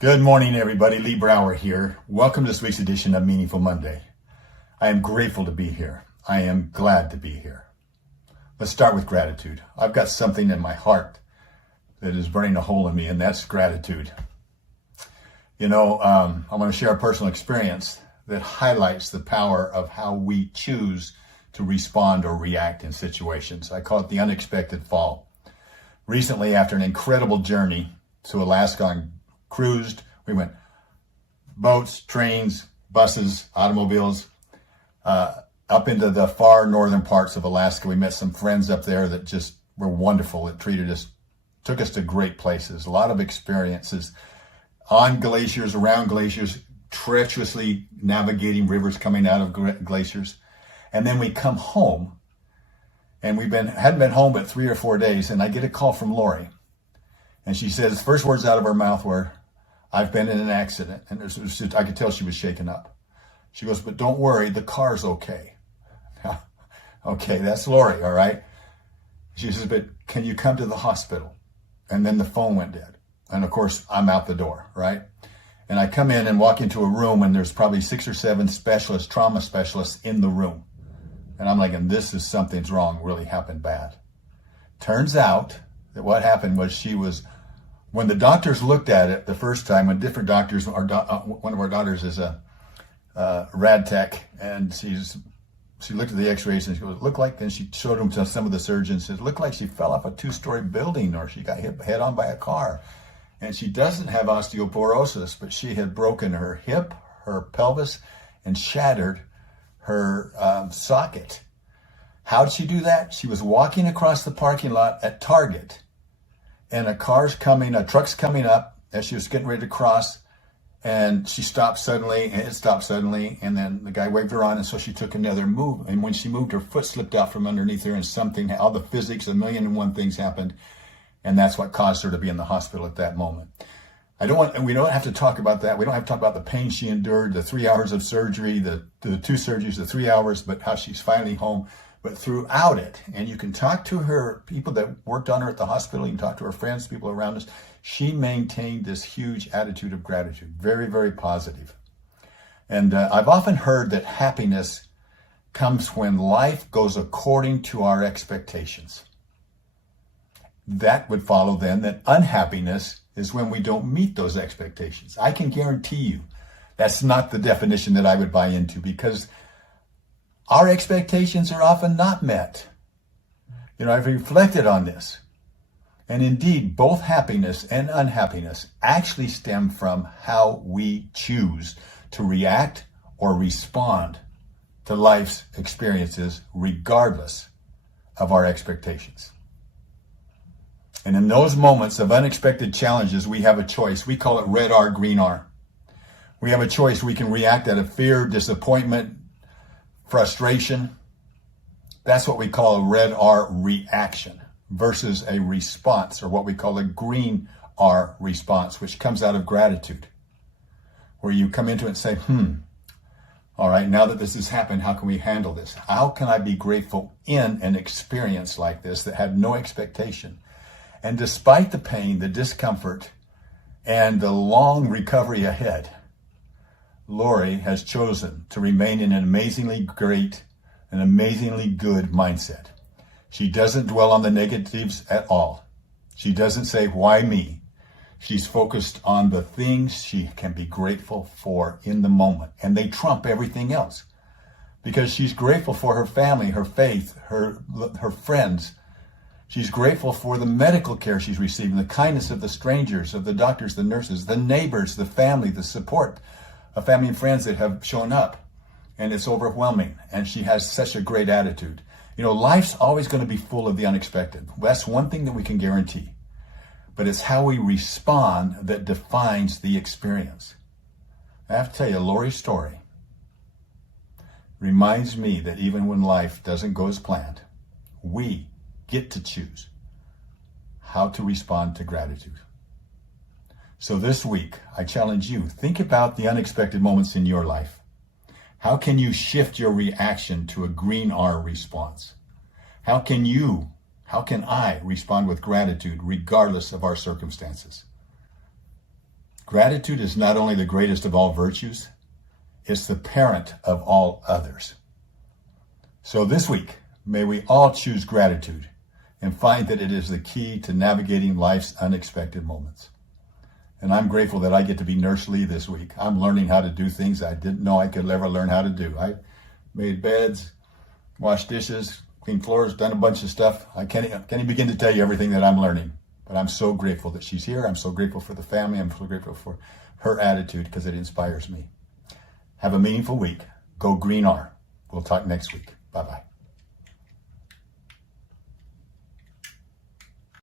Good morning, everybody. Lee Brower here. Welcome to this week's edition of Meaningful Monday. I am grateful to be here. I am glad to be here. Let's start with gratitude. I've got something in my heart that is burning a hole in me, and that's gratitude. I'm going to share a personal experience that highlights the power of how we choose to respond or react in situations. I call it the unexpected fall. Recently, after an incredible journey to Alaska on cruised. We went boats, trains, buses, automobiles, up into the far northern parts of Alaska. We met some friends up there that just were wonderful. That treated us, took us to great places. A lot of experiences on glaciers, around glaciers, treacherously navigating rivers coming out of glaciers. And then we come home, and hadn't been home but 3 or 4 days, and I get a call from Lori. And she says, first words out of her mouth were, "I've been in an accident." And I could tell she was shaken up. She goes, "But don't worry, the car's okay." Okay, that's Lori, all right? She says, "But can you come to the hospital?" And then the phone went dead. And of course, I'm out the door, right? And I come in and walk into a room, and there's probably 6 or 7 specialists, trauma specialists in the room. And I'm like, and this is something's wrong, really happened bad. Turns out that what happened was when the doctors looked at it the first time, when different doctors, one of our daughters is a rad tech, and she looked at the x-rays and she goes, "Look like," and she showed them to some of the surgeons, said, "Looked like she fell off a 2-story building or she got hit head on by a car." And she doesn't have osteoporosis, but she had broken her hip, her pelvis, and shattered her socket. How did she do that? She was walking across the parking lot at Target, and a truck's coming up as she was getting ready to cross, and she stopped suddenly, and it stopped suddenly, and then the guy waved her on, and so she took another move, and when she moved, her foot slipped out from underneath her, and all the physics, 1,000,001 things happened, and that's what caused her to be in the hospital at that moment. We don't have to talk about that. We don't have to talk about the pain she endured, the 3 hours of surgery, the 2 surgeries, the 3 hours, but how she's finally home. But throughout it, and you can talk to her, people that worked on her at the hospital, you can talk to her friends, people around us, she maintained this huge attitude of gratitude, very, very positive. And I've often heard that happiness comes when life goes according to our expectations. That would follow then that unhappiness is when we don't meet those expectations. I can guarantee you that's not the definition that I would buy into, because our expectations are often not met. I've reflected on this. And indeed, both happiness and unhappiness actually stem from how we choose to react or respond to life's experiences, regardless of our expectations. And in those moments of unexpected challenges, we have a choice. We call it red R, green R. We have a choice. We can react out of fear, disappointment, frustration. That's what we call a red R reaction versus a response, or what we call a green R response, which comes out of gratitude, where you come into it and say, all right, now that this has happened, how can we handle this? How can I be grateful in an experience like this that had no expectation? And despite the pain, the discomfort, and the long recovery ahead, Lori has chosen to remain in an amazingly great, an amazingly good mindset. She doesn't dwell on the negatives at all. She doesn't say, "Why me?" She's focused on the things she can be grateful for in the moment. And they trump everything else, because she's grateful for her family, her faith, her friends. She's grateful for the medical care she's receiving, the kindness of the strangers, of the doctors, the nurses, the neighbors, the family, the support of family and friends that have shown up. And it's overwhelming. And she has such a great attitude. Life's always going to be full of the unexpected. That's one thing that we can guarantee. But it's how we respond that defines the experience. I have to tell you, Lori's story reminds me that even when life doesn't go as planned, we get to choose how to respond to gratitude. So this week, I challenge you, think about the unexpected moments in your life. How can you shift your reaction to a green R response? How can I respond with gratitude regardless of our circumstances? Gratitude is not only the greatest of all virtues, it's the parent of all others. So this week, may we all choose gratitude and find that it is the key to navigating life's unexpected moments. And I'm grateful that I get to be Nurse Lee this week. I'm learning how to do things I didn't know I could ever learn how to do. I made beds, washed dishes, cleaned floors, done a bunch of stuff. I can't even begin to tell you everything that I'm learning. But I'm so grateful that she's here. I'm so grateful for the family. I'm so grateful for her attitude because it inspires me. Have a meaningful week. Go Green R. We'll talk next week. Bye-bye.